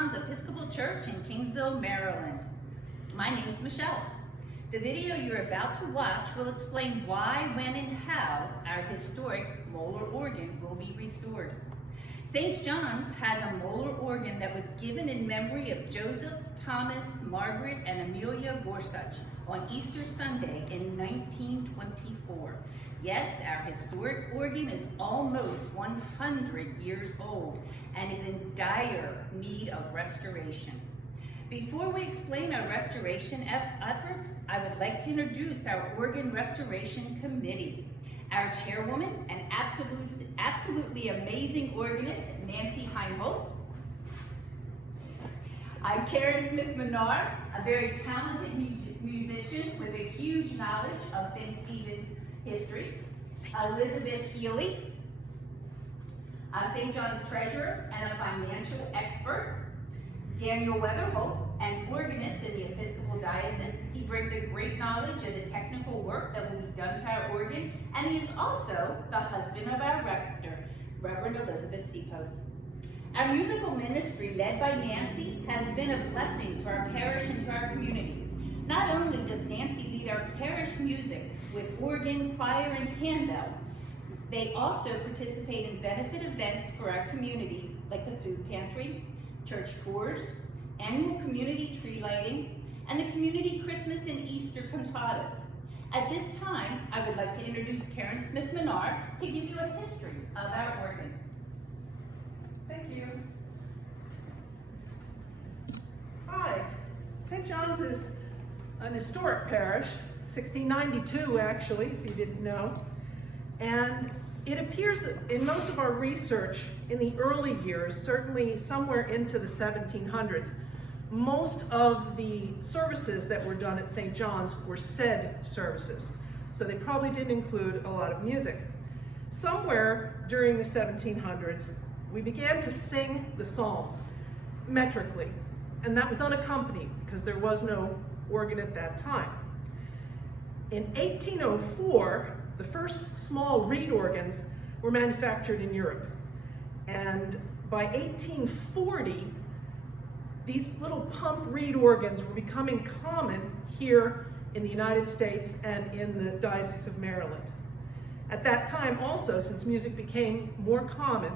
John's Episcopal Church in Kingsville, Maryland. My name's Michelle. The video you're about to watch will explain why, when, and how our historic Moeller organ will be restored. St. John's has a Moeller organ that was given in memory of Joseph, Thomas, Margaret, and Amelia Gorsuch on Easter Sunday in 1924. Yes, our historic organ is almost 100 years old and is in dire need of restoration. Before we explain our restoration efforts, I would like to introduce our Organ Restoration Committee. Our chairwoman and absolutely amazing organist, Nancy Heimholt. I'm Karen Smith-Menard, a very talented musician with a huge knowledge of St. Stephen's history. Elizabeth Healy, a St. John's treasurer and a financial expert. Daniel Weatherholt, an organist in the Episcopal Diocese. He brings a great knowledge of the technical work that will be done to our organ, and he is also the husband of our rector, Reverend Elizabeth Seapost. Our musical ministry, led by Nancy, has been a blessing to our parish and to our community. Not only does Nancy lead our parish music with organ, choir, and handbells, they also participate in benefit events for our community, like the food pantry, church tours, annual community tree lighting, and the community Christmas and Easter cantatas. At this time, I would like to introduce Karen Smith-Menard to give you a history of our organ. Thank you. Hi, St. John's is an historic parish, 1692 actually, if you didn't know. And it appears that in most of our research in the early years, certainly somewhere into the 1700s, most of the services that were done at St. John's were said services. So they probably didn't include a lot of music. Somewhere during the 1700s, we began to sing the Psalms metrically, and that was unaccompanied because there was no organ at that time. In 1804, the first small reed organs were manufactured in Europe. And by 1840, these little pump reed organs were becoming common here in the United States and in the Diocese of Maryland. At that time also, since music became more common,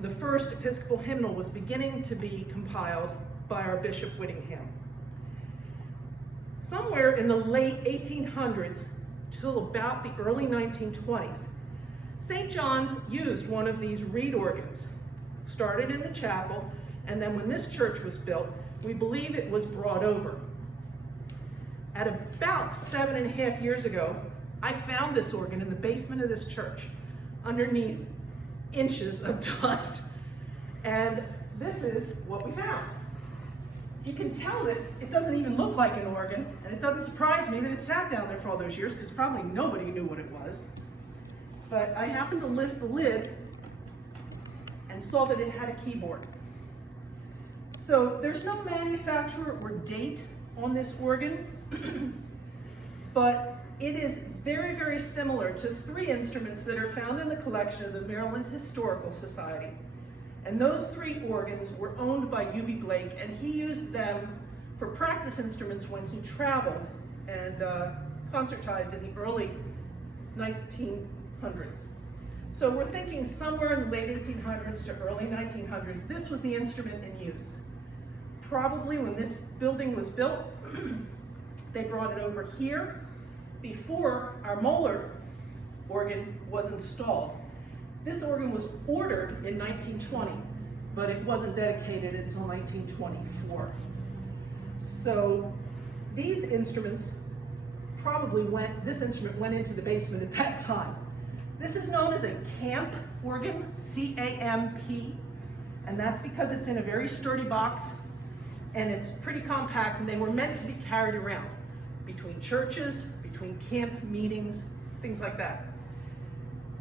the first Episcopal hymnal was beginning to be compiled by our Bishop Whittingham. Somewhere in the late 1800s till about the early 1920s, St. John's used one of these reed organs. Started in the chapel, and then when this church was built, we believe it was brought over. At about 7.5 years ago, I found this organ in the basement of this church, underneath inches of dust, and this is what we found. You can tell that it doesn't even look like an organ, and it doesn't surprise me that it sat down there for all those years, because probably nobody knew what it was. But I happened to lift the lid and saw that it had a keyboard. So there's no manufacturer or date on this organ, but it is very, very similar to 3 instruments that are found in the collection of the Maryland Historical Society. And those 3 organs were owned by U.B. Blake, and he used them for practice instruments when he traveled and concertized in the early 1900s. So we're thinking somewhere in the late 1800s to early 1900s, this was the instrument in use. Probably when this building was built, they brought it over here before our Moeller organ was installed. This organ was ordered in 1920, but it wasn't dedicated until 1924. So these instruments this instrument went into the basement at that time. This is known as a camp organ, C-A-M-P, and that's because it's in a very sturdy box and it's pretty compact, and they were meant to be carried around between churches, between camp meetings, things like that.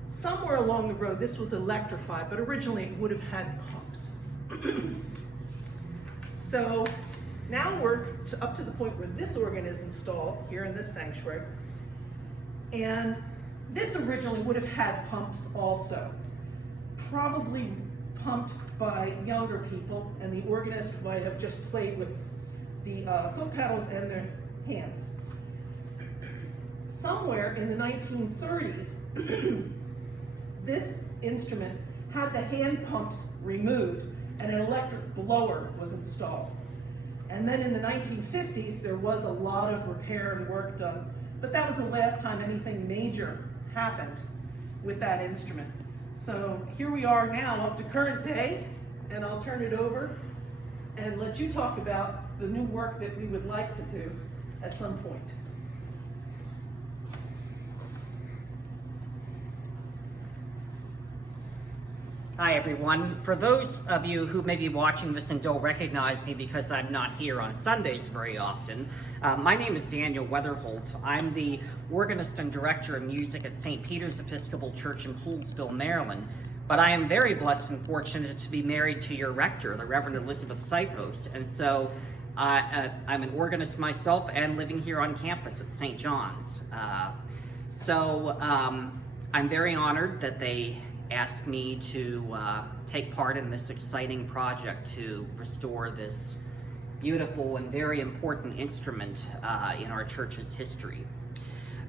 Somewhere along the road, this was electrified, but originally it would have had pumps. So now we're up to the point where this organ is installed here in this sanctuary. And this originally would have had pumps also. Probably pumped by younger people, and the organist might have just played with the foot pedals and their hands. Somewhere in the 1930s, this instrument had the hand pumps removed and an electric blower was installed. And then in the 1950s, there was a lot of repair and work done, but that was the last time anything major happened with that instrument. So here we are now up to current day, and I'll turn it over and let you talk about the new work that we would like to do at some point. Hi everyone. For those of you who may be watching this and don't recognize me because I'm not here on Sundays very often, my name is Daniel Weatherholt. I'm the organist and director of music at St. Peter's Episcopal Church in Poolesville, Maryland. But I am very blessed and fortunate to be married to your rector, the Reverend Elizabeth Sipos. And so I'm an organist myself and living here on campus at St. John's. I'm very honored that they asked me to take part in this exciting project to restore this beautiful and very important instrument in our church's history.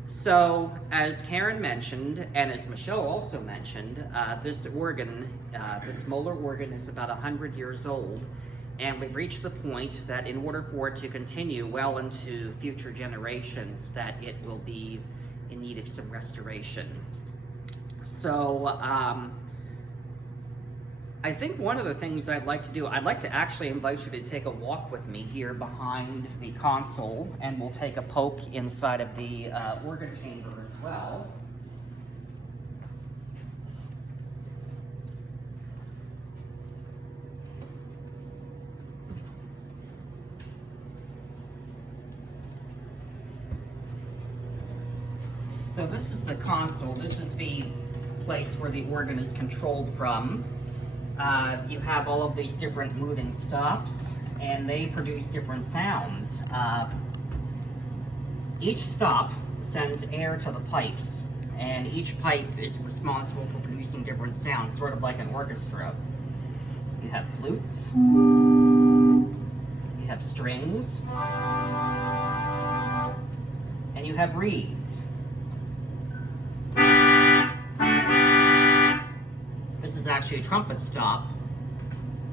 So, as Karen mentioned, and as Michelle also mentioned, this organ, this Moeller organ, is about 100 years old, and we've reached the point that in order for it to continue well into future generations, that it will be in need of some restoration. So, I think one of the things I'd like to do, I'd like to actually invite you to take a walk with me here behind the console, and we'll take a poke inside of the organ chamber as well. So this is the console. This is the place where the organ is controlled from. You have all of these different moving stops, and they produce different sounds. Each stop sends air to the pipes, and each pipe is responsible for producing different sounds, sort of like an orchestra. You have flutes, you have strings, and you have reeds. This is actually a trumpet stop,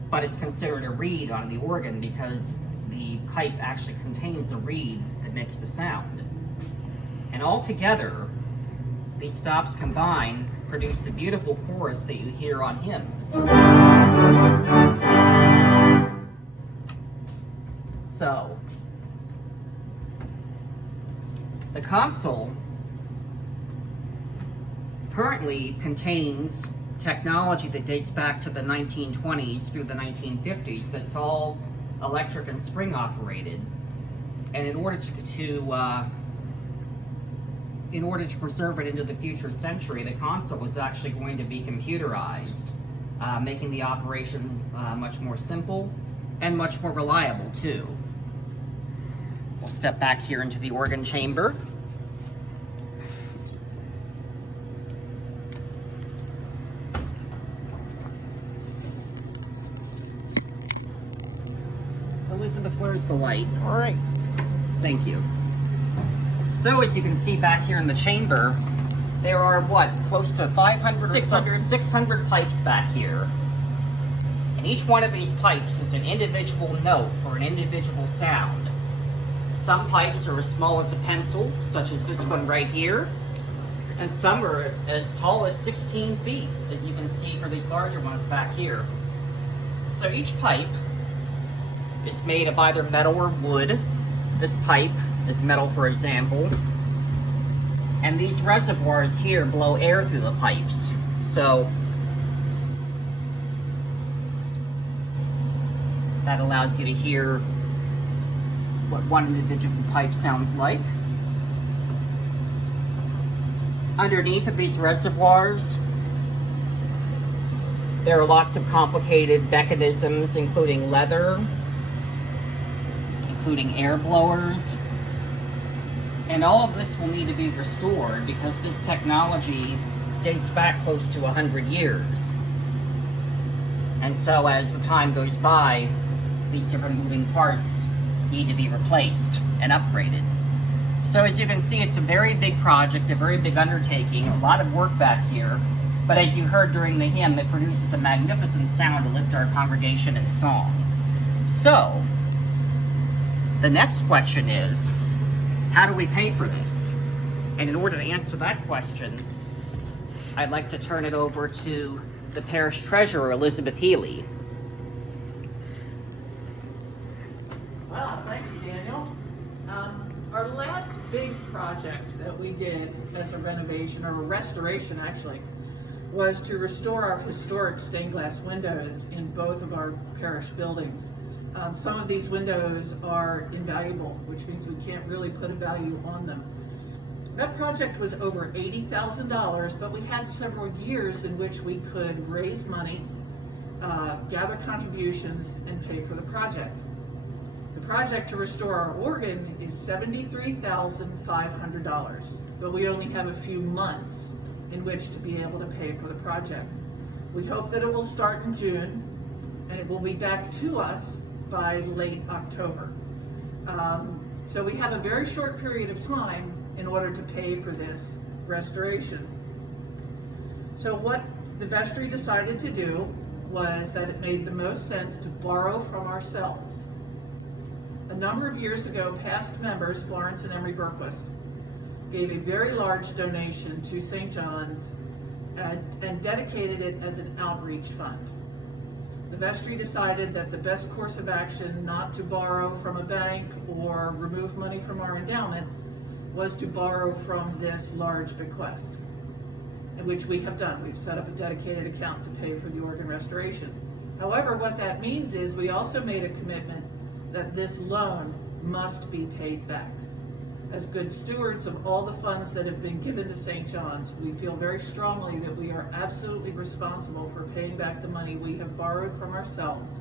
but it's considered a reed on the organ because the pipe actually contains a reed that makes the sound. And all together, these stops combined produce the beautiful chorus that you hear on hymns. So, the console currently contains technology that dates back to the 1920s through the 1950s that's all electric and spring operated. And in order to preserve it into the future century, the console was actually going to be computerized, making the operation much more simple and much more reliable too. We'll step back here into the organ chamber. Elizabeth, where's the light? All right. Thank you. So as you can see back here in the chamber, there are close to 500 or 600 pipes back here. And each one of these pipes is an individual note for an individual sound. Some pipes are as small as a pencil, such as this one right here, and some are as tall as 16 feet, as you can see for these larger ones back here. So each pipe is made of either metal or wood. This pipe is metal, for example. And these reservoirs here blow air through the pipes. So that allows you to hear what one individual pipe sounds like. Underneath of these reservoirs, there are lots of complicated mechanisms, including leather, including air blowers, and all of this will need to be restored because this technology dates back close to 100 years. And so as the time goes by, these different moving parts need to be replaced and upgraded. So as you can see, it's a very big project, a very big undertaking, a lot of work back here. But as you heard during the hymn, it produces a magnificent sound to lift our congregation in song. So, the next question is, how do we pay for this? And in order to answer that question, I'd like to turn it over to the parish treasurer, Elizabeth Healy. Wow, thank you, Daniel. Our last big project that we did as a renovation, or a restoration actually, was to restore our historic stained glass windows in both of our parish buildings. Some of these windows are invaluable, which means we can't really put a value on them. That project was over $80,000, but we had several years in which we could raise money, gather contributions, and pay for the project. The project to restore our organ is $73,500, but we only have a few months in which to be able to pay for the project. We hope that it will start in June, and it will be back to us by late October. So we have a very short period of time in order to pay for this restoration. So what the vestry decided to do was that it made the most sense to borrow from ourselves. A number of years ago, past members, Florence and Emery Berquist, gave a very large donation to St. John's and dedicated it as an outreach fund. The vestry decided that the best course of action, not to borrow from a bank or remove money from our endowment, was to borrow from this large bequest, which we have done. We've set up a dedicated account to pay for the organ restoration. However, what that means is we also made a commitment that this loan must be paid back. As good stewards of all the funds that have been given to St. John's, we feel very strongly that we are absolutely responsible for paying back the money we have borrowed from ourselves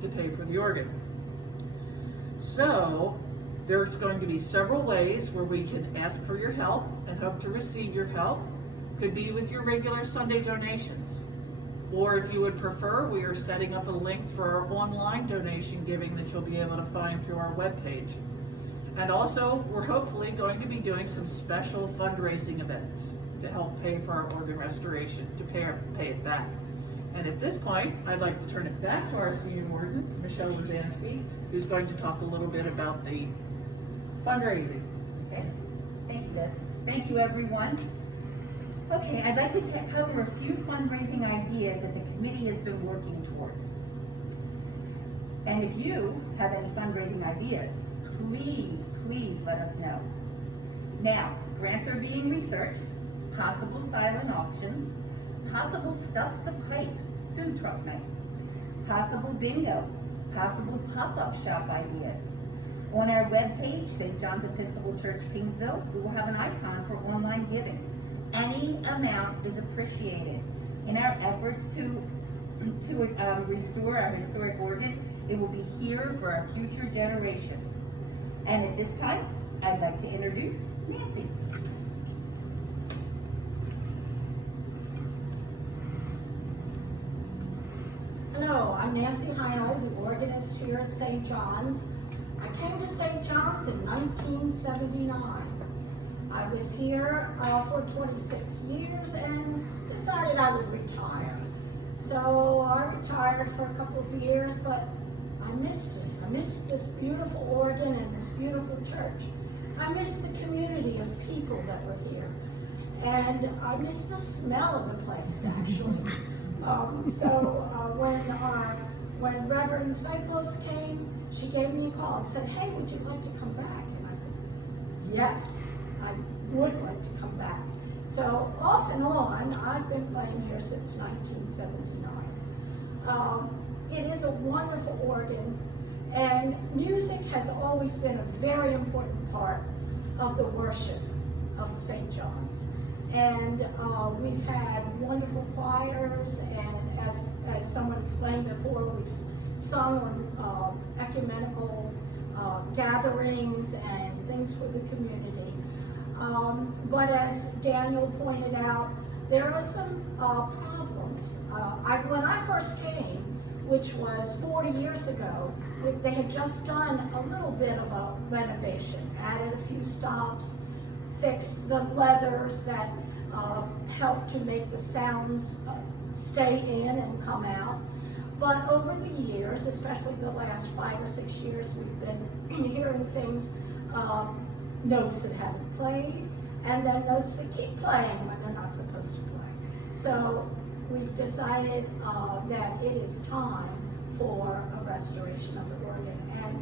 to pay for the organ. So, there's going to be several ways where we can ask for your help and hope to receive your help. Could be with your regular Sunday donations. Or if you would prefer, we are setting up a link for our online donation giving that you'll be able to find through our webpage. And also, we're hopefully going to be doing some special fundraising events to help pay for our organ restoration, to pay it back. And at this point, I'd like to turn it back to our senior warden, Michelle Lazansky, who's going to talk a little bit about the fundraising. Okay, thank you, Liz. Thank you, everyone. Okay, I'd like to cover a few fundraising ideas that the committee has been working towards. And if you have any fundraising ideas, please let us know. Now, grants are being researched, possible silent auctions, possible stuff the pipe, food truck night, possible bingo, possible pop-up shop ideas. On our webpage, St. John's Episcopal Church, Kingsville, we will have an icon for online giving. Any amount is appreciated. In our efforts to restore our historic organ, it will be here for a future generation. And at this time, I'd like to introduce Nancy. Hello, I'm Nancy Heinold, the organist here at St. John's. I came to St. John's in 1979. I was here for 26 years and decided I would retire. So I retired for a couple of years, but I missed it. I missed this beautiful organ and this beautiful church. I missed the community of people that were here. And I missed the smell of the place, actually. When Reverend Cyclos came, she gave me a call and said, "Hey, would you like to come back?" And I said, "Yes, I would like to come back." So off and on, I've been playing here since 1979. It is a wonderful organ, and music has always been a very important part of the worship of St. John's. And we've had wonderful choirs, and as someone explained before, we've sung on ecumenical gatherings and things for the community. But as Daniel pointed out, there are some problems. When I first came, which was 40 years ago. They had just done a little bit of a renovation, added a few stops, fixed the leathers that helped to make the sounds stay in and come out. But over the years, especially the last 5 or 6 years, we've been hearing things, notes that haven't played, and then notes that keep playing when they're not supposed to play. So we've decided that it is time for a restoration of the organ, and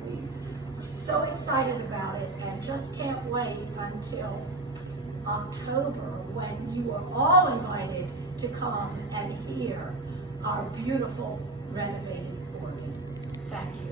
we're so excited about it and just can't wait until October, when you are all invited to come and hear our beautiful renovated organ. Thank you.